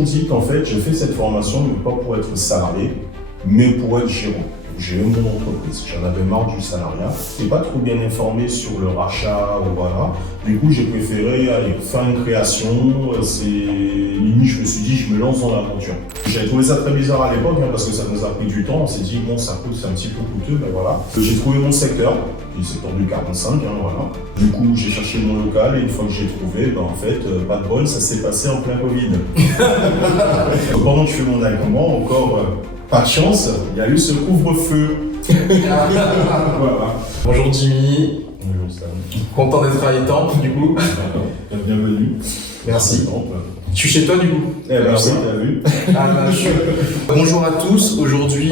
toujours dit qu'en fait, je fais cette formation non pas pour être salarié, mais pour être gérant. Gérer mon entreprise. J'en avais marre du salariat. Je n'étais pas trop bien informé sur le rachat, voilà. Du coup, j'ai préféré aller faire une création. Limite, je me suis dit, je me lance dans l'aventure. J'avais trouvé ça très bizarre à l'époque, parce que ça nous a pris du temps. On s'est dit, bon, ça coûte, c'est un petit peu coûteux, mais voilà. J'ai trouvé mon secteur, le secteur du 45, voilà. Du coup, j'ai cherché mon local et une fois que j'ai trouvé, en fait, pas de bol, ça s'est passé en plein Covid. Pendant que je fais mon agrément, encore pas de chance, il y a eu ce couvre-feu. Voilà. Bonjour Jimmy. Bonjour Stan. Content d'être à Étampes du coup. Bienvenue. Merci. Je suis chez toi du coup. Eh ben oui, t'as vu. Bonjour à tous. Aujourd'hui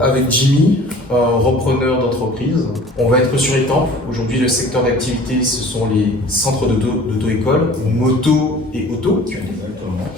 avec Jimmy, repreneur d'entreprise. On va être sur Étampes. Aujourd'hui le secteur d'activité ce sont les centres d'auto-école, moto et auto. Exactement.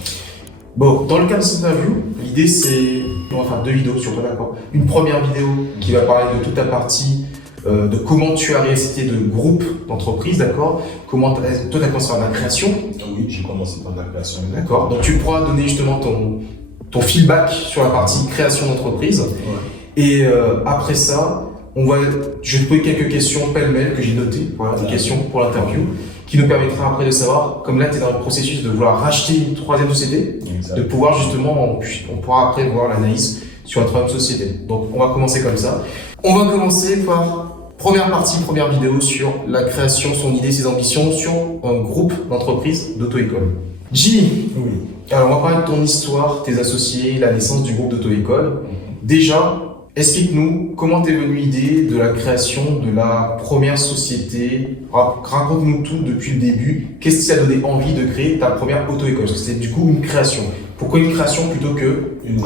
Bon, dans le cadre de cette interview, l'idée c'est, on va faire 2 vidéos sur toi, d'accord. Une première vidéo qui va parler de toute ta partie, de comment tu as réalisé de groupe d'entreprise, d'accord. Comment toi tu as commencé par la création. Oui, j'ai commencé par la création. D'accord. Donc tu pourras donner justement ton feedback sur la partie création d'entreprise. Ouais. Et après ça, je vais te poser quelques questions pêle-mêle que j'ai notées, voilà, des questions pour l'interview, qui nous permettra après de savoir, comme là tu es dans le processus de vouloir racheter une 3e société, exact. De pouvoir justement, on pourra après voir l'analyse sur la 3e société. Donc on va commencer comme ça. On va commencer par première vidéo sur la création, son idée, ses ambitions sur un groupe d'entreprises d'auto-école. Jimmy, oui. Alors on va parler de ton histoire, tes associés, la naissance du groupe d'auto-école. Déjà, explique-nous comment t'es venue l'idée de la création de la première société. Raconte-nous tout depuis le début. Qu'est-ce qui t'a donné envie de créer ta première auto-école? Parce que c'est du coup une création. Pourquoi une création plutôt que une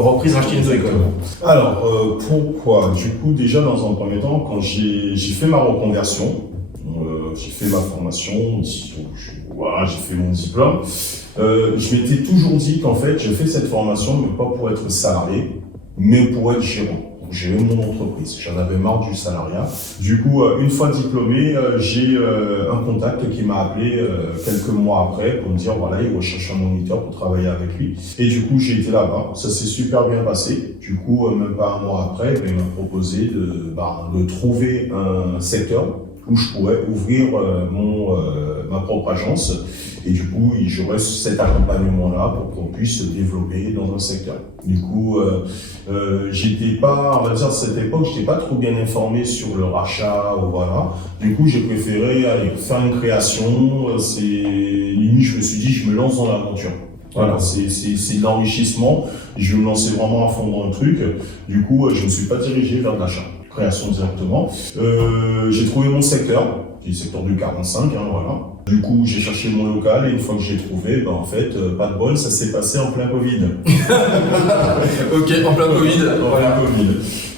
reprise, racheter une auto-école? Alors, pourquoi? Du coup, déjà dans un premier temps, quand j'ai fait ma reconversion, j'ai fait ma formation, voilà, j'ai fait mon diplôme, je m'étais toujours dit qu'en fait, j'ai fait cette formation, mais pas pour être salarié, mais pour être gérant, pour gérer mon entreprise. J'en avais marre du salariat. Du coup, une fois diplômé, j'ai un contact qui m'a appelé quelques mois après pour me dire voilà, il recherche un moniteur pour travailler avec lui. Et du coup, j'ai été là-bas. Ça s'est super bien passé. Du coup, même pas un mois après, il m'a proposé de trouver un secteur où je pourrais ouvrir ma propre agence. Et du coup, j'aurais cet accompagnement-là pour qu'on puisse se développer dans un secteur. Du coup, j'étais pas, on va dire, à cette époque, j'étais pas trop bien informé sur le rachat, voilà. Du coup, j'ai préféré aller faire une création. Limite, je me suis dit, je me lance dans l'aventure. Voilà, c'est de l'enrichissement. Je vais me lancer vraiment à fond dans le truc. Du coup, je ne me suis pas dirigé vers l'achat. Création directement. J'ai trouvé mon secteur, qui est le secteur du 45, voilà. Du coup, j'ai cherché mon local et une fois que j'ai trouvé, en fait, pas de bol, ça s'est passé en plein Covid. Ok, en plein Covid. Voilà. Covid.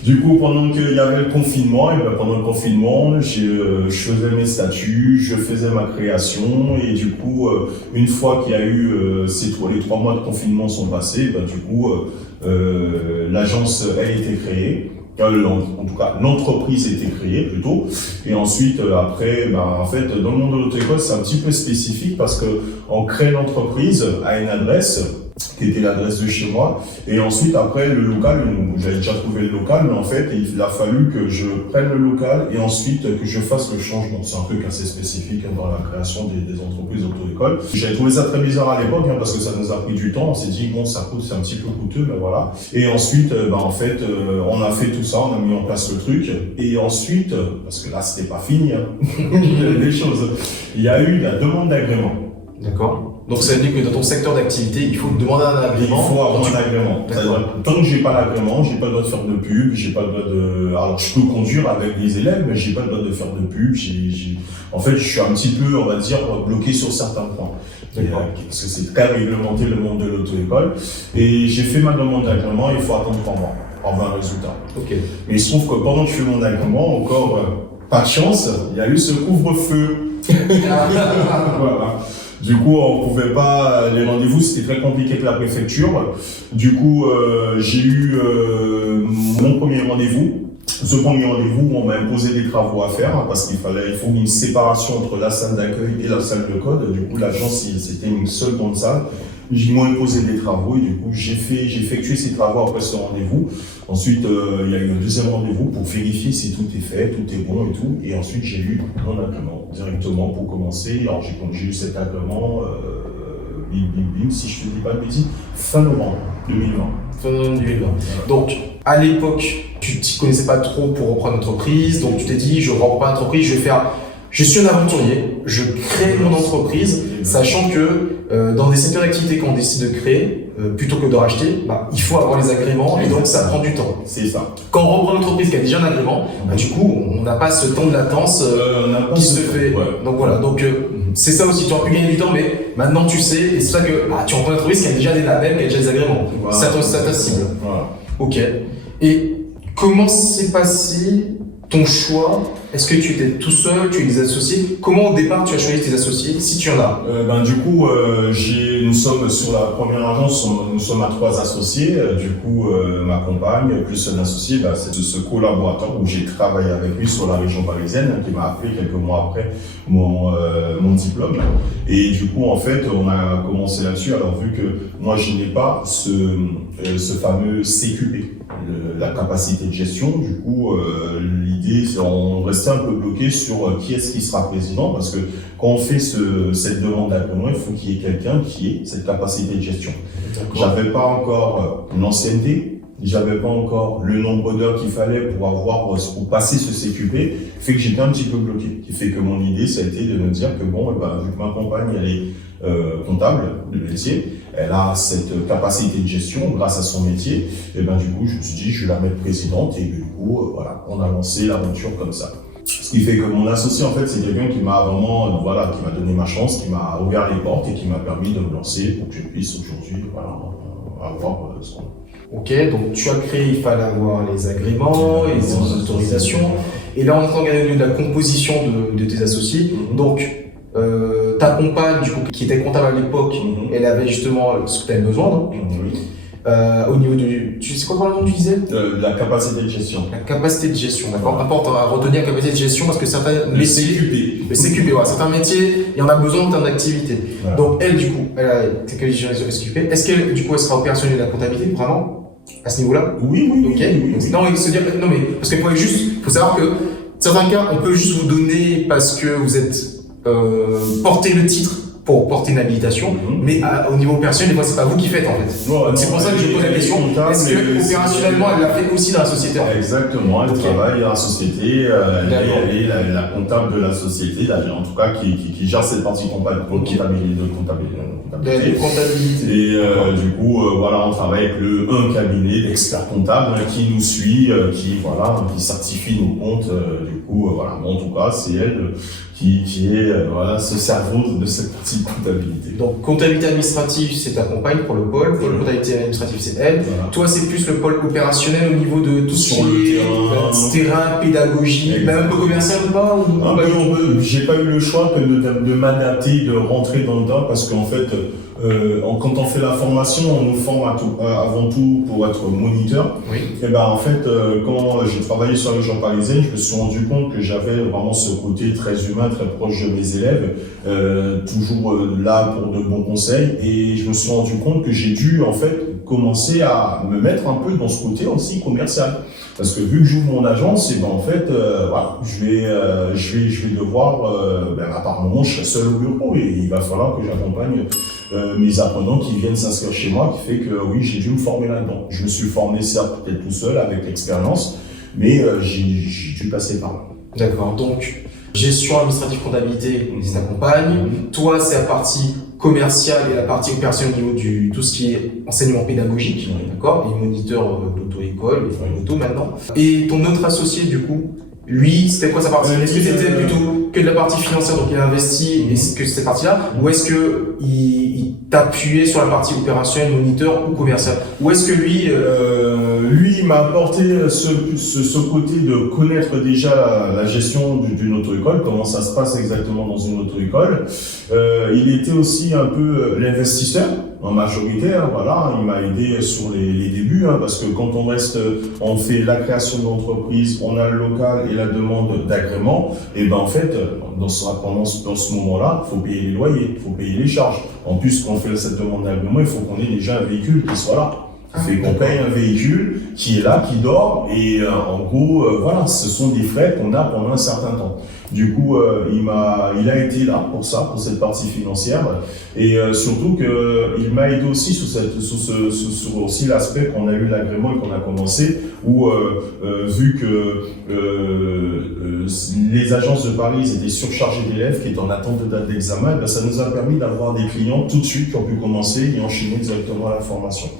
Du coup, pendant qu'il y avait le confinement, pendant le confinement, je faisais mes statuts, je faisais ma création et du coup, une fois qu'il y a eu les 3 mois de confinement sont passés, du coup, l'agence a été créée. En tout cas, l'entreprise était créée plutôt. Et ensuite, après, en fait, dans le monde de l'auto-école, c'est un petit peu spécifique parce que on crée l'entreprise à une adresse qui était l'adresse de chez moi. Et ensuite, après, le local, j'avais déjà trouvé le local, mais en fait, il a fallu que je prenne le local et ensuite que je fasse le changement. C'est un truc assez spécifique dans la création des entreprises d'auto-école. J'avais trouvé ça très bizarre à l'époque parce que ça nous a pris du temps. On s'est dit, bon, ça coûte, c'est un petit peu coûteux, mais voilà. Et ensuite, en fait, on a fait tout ça, on a mis en place le truc. Et ensuite, parce que là, c'était pas fini, les choses. Il y a eu la demande d'agrément. D'accord. Donc ça veut dire que dans ton secteur d'activité, il faut demander un agrément. Il faut avoir un agrément. Tant que j'ai pas l'agrément, j'ai pas le droit de faire de pub, j'ai pas le droit de. Alors je peux conduire avec des élèves, mais j'ai pas le droit de faire de pub. En fait, je suis un petit peu, on va dire, bloqué sur certains points. Parce que c'est très réglementé le monde de l'auto-école. Et j'ai fait ma demande d'agrément, il faut attendre 3 mois pour avoir un résultat. Okay. Mais il se trouve que pendant que je fais mon agrément, encore pas de chance, il y a eu ce couvre-feu. Voilà. Du coup, on pouvait pas, les rendez-vous, c'était très compliqué avec la préfecture. Du coup, j'ai eu mon premier rendez-vous. Ce premier rendez-vous, on m'a imposé des travaux à faire parce qu'il faut une séparation entre la salle d'accueil et la salle de code. Du coup, l'agence, c'était une seule grande salle. ils m'ont imposé des travaux et du coup, j'ai effectué ces travaux après ce rendez-vous. Ensuite, il y a eu un deuxième rendez-vous pour vérifier si tout est fait, tout est bon et tout. Et ensuite, j'ai eu mon agrément directement pour commencer. Alors, j'ai eu cet agrément, si je te dis pas de bêtises, fin novembre 2020. Fin novembre 2020. Donc, à l'époque, tu t'y connaissais pas trop pour reprendre une entreprise, donc tu t'es dit, je reprends une entreprise, je suis un aventurier, je crée mon entreprise, sachant que dans des secteurs d'activité qu'on décide de créer, plutôt que de racheter, il faut avoir les agréments et donc ça prend du temps. C'est ça. Quand on reprend une entreprise qui a déjà un agrément, du coup, on n'a pas ce temps de latence qui se fait. Ouais. Donc voilà, c'est ça aussi, tu aurais pu gagner du temps, mais maintenant tu sais, et c'est ça que tu reprends une entreprise qui a déjà des labels, qui a déjà des agréments. Voilà. C'est ta cible. Voilà. Ok. Et comment s'est passé ton choix? Est-ce que tu étais tout seul, tu as des associés? Comment au départ tu as choisi tes associés, si tu en as? Du coup, nous sommes sur la première agence, nous sommes à 3 associés. Du coup, ma compagne plus un associé, c'est ce collaborateur où j'ai travaillé avec lui sur la région parisienne, qui m'a appelé quelques mois après mon diplôme. Et du coup, en fait, on a commencé là-dessus. Alors vu que moi, je n'ai pas ce fameux CQP, la capacité de gestion, du coup, l'idée, c'est on restait un peu bloqué sur qui est-ce qui sera président, parce que quand on fait cette demande d'agrément, il faut qu'il y ait quelqu'un qui ait cette capacité de gestion. J'avais pas encore une ancienneté, j'avais pas encore le nombre d'heures qu'il fallait pour passer ce CQP, fait que j'étais un petit peu bloqué. Qui fait que mon idée, ça a été de me dire que vu que ma compagne, elle est comptable de métier, elle a cette capacité de gestion grâce à son métier, et du coup, je me suis dit, je vais la mettre présidente, et du coup, on a lancé l'aventure comme ça. Ce qui fait que mon associé, en fait, c'est quelqu'un qui m'a vraiment, qui m'a donné ma chance, qui m'a ouvert les portes et qui m'a permis de me lancer pour que je puisse aujourd'hui, avoir ce qu'on a. Ok, donc tu as créé, il fallait avoir les agréments et les autorisations. Et là, on est en train de regarder de la composition de tes associés. Donc, ta compagne, du coup, qui était comptable à l'époque, elle avait justement ce que tu avais besoin, donc. Au niveau du... Tu sais quoi par exemple tu disais? La capacité de gestion. La capacité de gestion, d'accord. Important à retenir la capacité de gestion parce que certains métiers... Le CQP, voilà. Certains métiers, il y en a besoin en termes d'activité. Voilà. Donc elle, du coup, elle a été qualifiée sur le CQP. Est-ce qu'elle, du coup, elle sera opérationnelle de la comptabilité, vraiment? À ce niveau-là? Oui. Non, mais se dire... Non, mais parce qu'il faut savoir que certains cas, on peut juste vous donner parce que vous êtes porté le titre pour porter une habilitation, mais au niveau opérationnel, des fois, c'est pas vous qui faites en fait. C'est pour ça que je pose la question. Est-ce que opérationnellement, elle l'a fait aussi dans la société en fait? Exactement, elle travaille dans la société, elle est la comptable de la société, en tout cas qui gère cette partie comptabilité. Et du coup, on travaille avec un cabinet d'experts comptables qui nous suit, qui certifie nos comptes. Du coup, en tout cas, c'est elle qui est ce cerveau de cette partie de comptabilité. Donc, comptabilité administrative, c'est ta compagne pour le pôle comptabilité administrative, c'est elle. Voilà. Toi, c'est plus le pôle opérationnel au niveau de tout ce qui est terrain, pédagogie, même un peu commercial ou pas? J'ai pas eu le choix que de m'adapter, de rentrer dans le tas, parce qu'en fait, quand on fait la formation, on nous forme avant tout pour être moniteur. Oui. Et en fait, quand j'ai travaillé sur la région parisienne, je me suis rendu compte que j'avais vraiment ce côté très humain, très proche de mes élèves, toujours là pour de bons conseils. Et je me suis rendu compte que j'ai dû en fait commencer à me mettre un peu dans ce côté aussi commercial. Parce que vu que j'ouvre mon agence, en fait, je vais devoir, apparemment, je serai seul au bureau et il va falloir que j'accompagne mes apprenants qui viennent s'inscrire chez moi, qui fait que oui, j'ai dû me former là-dedans. Je me suis formé certes peut-être tout seul avec l'expérience, mais j'ai dû passer par là. D'accord, donc gestion administrative comptabilité, c'est ta compagne. Toi, c'est la partie commerciale et la partie opérationnelle au niveau du tout ce qui est enseignement pédagogique, d'accord, et moniteur d'auto-école, auto maintenant. Et ton autre associé, du coup, lui, c'était quoi sa partie? Est-ce que c'était plutôt que de la partie financière, donc il a investi, est-ce que cette partie-là, ou est-ce que il t'appuyait sur la partie opérationnelle, moniteur ou commercial? Ou est-ce que lui, il m'a apporté ce côté de connaître déjà la gestion d'une auto-école, comment ça se passe exactement dans une auto-école. Il était aussi un peu l'investisseur en majorité, il m'a aidé sur les débuts, parce que quand on fait la création de l'entreprise, on a le local et la demande d'agrément, et en fait, dans ce moment-là, il faut payer les loyers, il faut payer les charges. En plus, quand on fait cette demande d'agrément, il faut qu'on ait déjà un véhicule qui soit là. Fait qu'on paye un véhicule qui est là, qui dort, et en gros, voilà, ce sont des frais qu'on a pendant un certain temps. Du coup, il a été là pour ça, pour cette partie financière, et surtout que il m'a aidé aussi sur aussi l'aspect qu'on a eu l'agrément et qu'on a commencé, où vu que les agences de Paris étaient surchargées d'élèves qui étaient en attente de date d'examen, ben, ça nous a permis d'avoir des clients tout de suite qui ont pu commencer et enchaîner directement à la formation.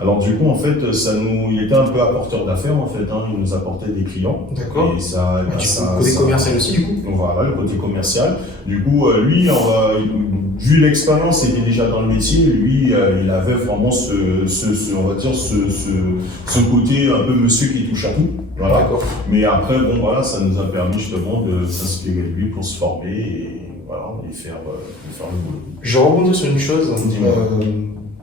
Alors du coup, en fait, il était un peu apporteur d'affaires, en fait, il nous apportait des clients. D'accord. Et ça, côté commercial aussi, du coup. Voilà, le côté commercial. Du coup, lui, vu l'expérience, il était déjà dans le métier, lui, il avait vraiment on va dire, ce côté un peu monsieur qui touche à tout. Voilà. D'accord. Mais après, bon, voilà, ça nous a permis justement de s'inspirer de lui pour se former et voilà, et faire le boulot. Je rebondis sur une chose.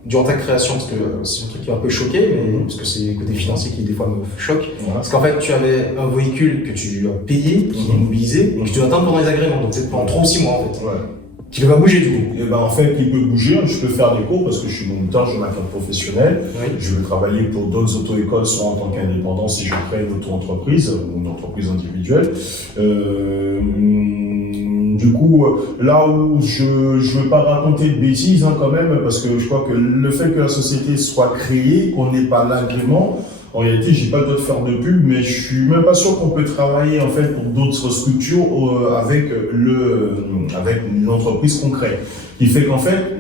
Durant ta création, parce que c'est un truc qui m'a un peu choqué, mais parce que c'est le côté financier qui des fois me choque. Voilà. Parce qu'en fait, tu avais un véhicule que tu as payé, qui est mobilisé, et que tu dois attendre pendant les agréments, donc peut-être pendant 3 ou 6 mois en fait. Ouais. Qui ne va pas bouger du coup. Et ben en fait, il peut bouger, je peux faire des cours parce que je suis moniteur, j'ai ma carte professionnelle. Oui. Je vais travailler pour d'autres auto-écoles, soit en tant qu'indépendant si je crée une auto-entreprise ou une entreprise individuelle. Du coup, là où je veux pas raconter de bêtises quand même, parce que je crois que le fait que la société soit créée, qu'on n'ait pas l'agrément, en réalité, j'ai pas le droit de faire de pub, mais je suis même pas sûr qu'on peut travailler en fait pour d'autres structures avec une entreprise concrète. Qui fait qu'en fait,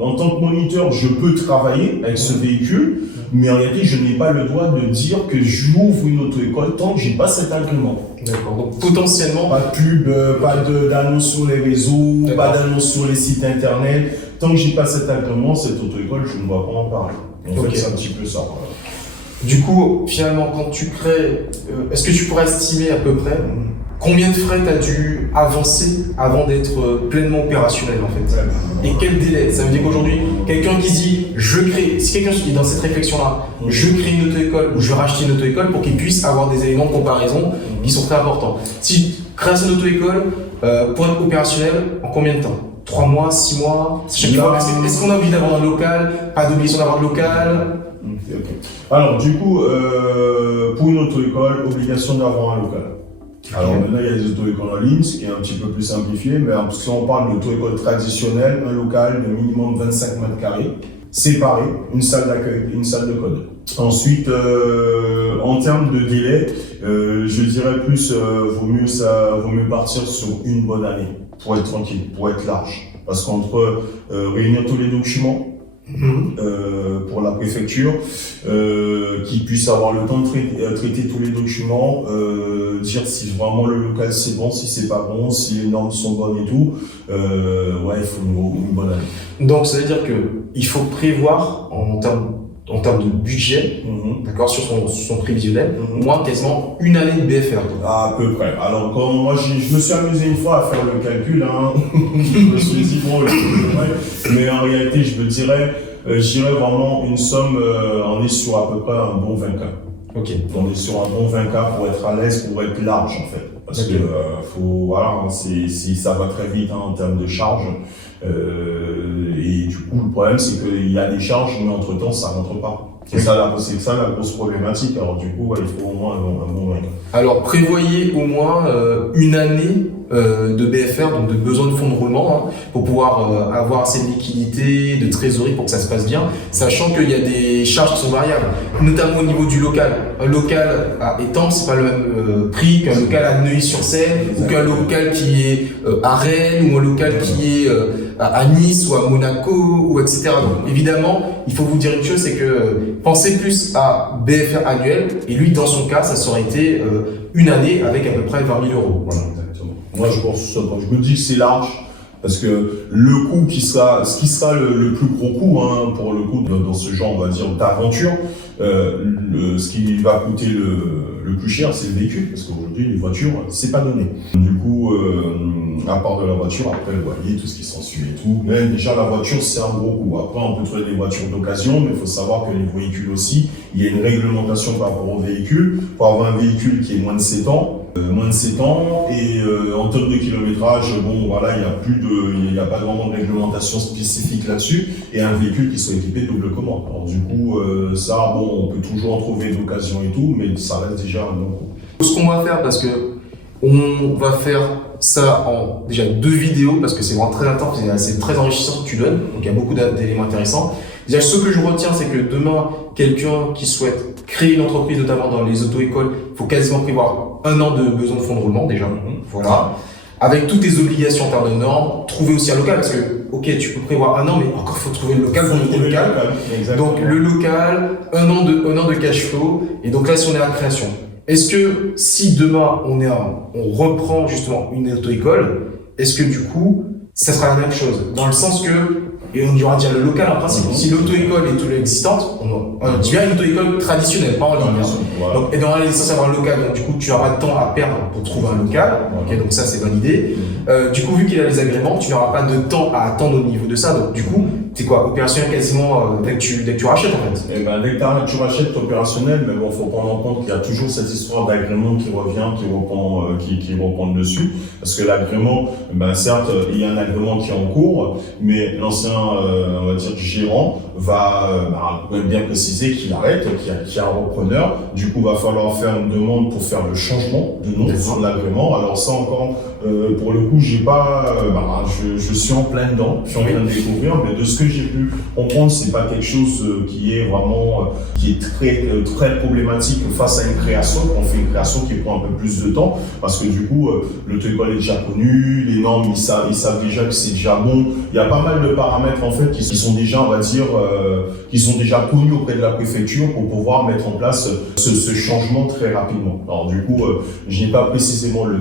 en tant que moniteur, je peux travailler avec ce véhicule, mais en réalité, je n'ai pas le droit de dire que j'ouvre une auto-école tant que j'ai pas cet agrément. D'accord. Donc potentiellement, pas de pub, pas d'annonce sur les réseaux, pas d'annonce sur les sites internet. Tant que j'ai pas cet agrément, cette auto-école, je ne vois pas en parler. En fait, c'est un petit peu ça. Voilà. Du coup, finalement, quand tu crées, est-ce que tu pourrais estimer à peu près combien de frais tu as dû avancer avant d'être pleinement opérationnel en fait? Et quel délai? Ça veut dire qu'aujourd'hui, quelqu'un qui dit si quelqu'un qui est dans cette réflexion-là, je crée une auto-école ou je rachète une auto-école pour qu'il puisse avoir des éléments de comparaison qui sont très importants. Si création d'auto-école, pour être opérationnel, en combien de temps? 3 mois, 6 mois? Est-ce qu'on a envie d'avoir un local? Pas d'obligation d'avoir de local? Okay. Alors du coup, pour une auto-école, obligation d'avoir un local. Alors maintenant, il y a des auto-écoles en ligne, ce qui est un petit peu plus simplifié, mais si on parle d'auto-école traditionnelle, un local de minimum 25 mètres carrés, séparé, une salle d'accueil et une salle de code. Ensuite, en termes de délai, je dirais plus, vaut mieux partir sur une bonne année, pour être tranquille, pour être large. Parce qu'entre réunir tous les documents, pour la préfecture, qui puisse avoir le temps de traiter tous les documents, dire si vraiment le local c'est bon, si c'est pas bon, si les normes sont bonnes et tout, ouais, il faut une bonne année. Donc ça veut dire que il faut prévoir en termes de budget, d'accord, sur son prévisionnel, au moins quasiment une année de BFR. À peu près. Alors quand moi je me suis amusé une fois à faire le calcul, je me suis dit bon, mais en réalité je me dirais, j'irais vraiment une somme, on est sur à peu près un bon 20K. Ok. On est sur un bon 20K pour être à l'aise, pour être large en fait. Parce que voilà, ça va très vite en termes de charges. Et du coup, le problème, c'est qu'il y a des charges, mais entre-temps, ça rentre pas. C'est ça la grosse problématique. Alors du coup, il faut au moins un bon 20K. Alors, prévoyez au moins une année de BFR, donc de besoin de fonds de roulement, pour pouvoir avoir assez de liquidité, de trésorerie pour que ça se passe bien, sachant qu'il y a des charges qui sont variables, notamment au niveau du local. Un local à Étampes, c'est pas le même prix qu'un local à Neuilly-sur-Seine, ou qu'un local qui est à Rennes, ou un local qui est à Nice, ou à Monaco, ou etc. Donc évidemment, il faut vous dire une chose, c'est que pensez plus à BFR annuel, et lui, dans son cas, ça aurait été une année avec à peu près 20 000 euros. Voilà. Moi, je me dis que c'est large, parce que le coût ce qui sera le plus gros coût, pour le coup, dans ce genre, on va dire, d'aventure, ce qui va coûter le plus cher, c'est le véhicule, parce qu'aujourd'hui, les voitures, c'est pas donné. Du coup, à part de la voiture, après le loyer, tout ce qui s'ensuit et tout, mais déjà, la voiture, c'est un gros coût. Après, on peut trouver des voitures d'occasion, mais il faut savoir que les véhicules aussi, il y a une réglementation par rapport aux véhicules. Pour avoir un véhicule qui est moins de 7 ans, moins de 7 ans, et en termes de kilométrage, bon voilà, il n'y a pas vraiment de réglementation spécifique là-dessus, et un véhicule qui soit équipé de double commande. Alors du coup, ça, bon, on peut toujours en trouver d'occasion et tout, mais ça reste déjà un bon coup. Ce qu'on va faire, parce que on va faire ça en déjà 2 vidéos, parce que c'est vraiment très intense, c'est très enrichissant ce que tu donnes, donc il y a beaucoup d'éléments intéressants. Déjà, ce que je retiens, c'est que demain, quelqu'un qui souhaite créer une entreprise, notamment dans les auto-écoles, il faut quasiment prévoir 1 an de besoin de fonds de roulement déjà. Voilà. Avec toutes tes obligations en termes de normes, trouver aussi un local, parce que, ok, tu peux prévoir 1 an, mais encore faut trouver le local pour monter le local. Donc le local, 1 an de cash flow, et donc là, si on est à la création. Est-ce que si demain on reprend justement une auto-école, est-ce que du coup, ça sera la même chose? Dans le sens que, et on dira déjà le local en principe, si l'auto-école est toujours existante, on dit bien une auto-école traditionnelle, pas en ligne. Voilà. Donc, et dans la licence avoir un local, donc du coup tu n'auras pas de temps à perdre pour trouver un local, ok, donc ça c'est validé. Du coup, vu qu'il a les agréments, tu n'auras pas de temps à attendre au niveau de ça, donc du coup, c'est quoi, opérationnel quasiment dès que tu rachètes en fait. Et ben, dès que tu rachètes opérationnel, mais bon, faut prendre en compte qu'il y a toujours cette histoire d'agrément qui revient, qui reprend le dessus. Parce que l'agrément, ben, certes, il y a un agrément qui est en cours, mais l'ancien, on va dire, gérant va bien préciser qu'il arrête, qu'il y a un repreneur. Du coup, va falloir faire une demande pour faire le changement de nom de l'agrément. Alors ça encore, pour le coup, j'ai pas, je suis en plein dedans, je suis en train de découvrir, mais de ce que j'ai pu comprendre, c'est pas quelque chose qui est vraiment, qui est très problématique face à une création. On fait une création qui prend un peu plus de temps, parce que du coup, l'auto-école est déjà connu, les normes, ils savent déjà que c'est déjà bon. Il y a pas mal de paramètres, en fait, qui sont déjà, on va dire, qui sont déjà connus auprès de la préfecture pour pouvoir mettre en place ce changement très rapidement. Alors du coup, je n'ai pas précisément le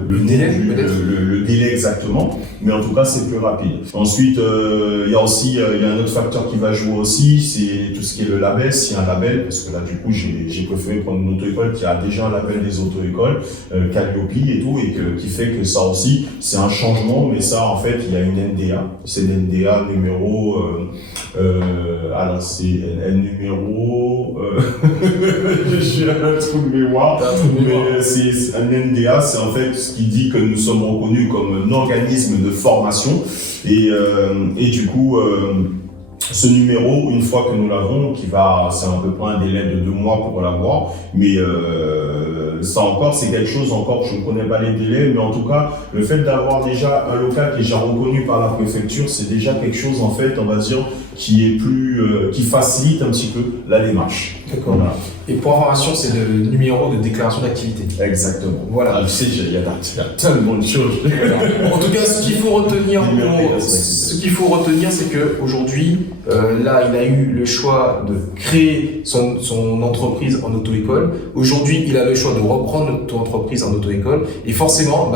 délai exactement, mais en tout cas, c'est plus rapide. Ensuite, il y a aussi un autre facteur qui va jouer aussi, c'est tout ce qui est le label, s'il y a un label, parce que là, du coup, j'ai préféré prendre une auto-école qui a déjà un label des auto-écoles, Calliope et tout, et qui fait que ça aussi, c'est un changement, mais ça, en fait, il y a une NDA. C'est une NDA numéro, alors c'est un numéro, j'ai un trou de mémoire, mais c'est un NDA, c'est en fait ce qui dit que nous sommes reconnus comme un organisme de formation, et du coup, ce numéro, une fois que nous l'avons, c'est à peu près un délai de 2 mois pour l'avoir, mais ça encore, c'est quelque chose encore, je ne connais pas les délais, mais en tout cas, le fait d'avoir déjà un local qui est déjà reconnu par la préfecture, c'est déjà quelque chose, en fait, on va dire, qui facilite un petit peu la démarche. D'accord. Voilà. Et pour information, c'est le numéro de déclaration d'activité. Exactement. Voilà. Tu sais, il y a tellement de choses. En tout cas, ce qu'il faut retenir, c'est que aujourd'hui, là, il a eu le choix de créer son entreprise en auto-école. Aujourd'hui, il a le choix de reprendre ton entreprise en auto-école. Et forcément,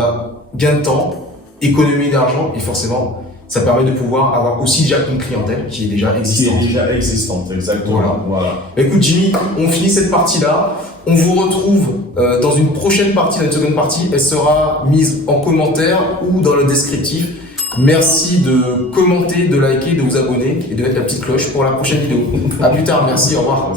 gain de temps, économie d'argent, et forcément, ça permet de pouvoir avoir aussi déjà une clientèle qui est déjà existante. Exactement. Voilà. Écoute Jimmy, on finit cette partie-là. On vous retrouve dans une prochaine partie, dans une seconde partie. Elle sera mise en commentaire ou dans le descriptif. Merci de commenter, de liker, de vous abonner et de mettre la petite cloche pour la prochaine vidéo. À plus tard, merci, au revoir.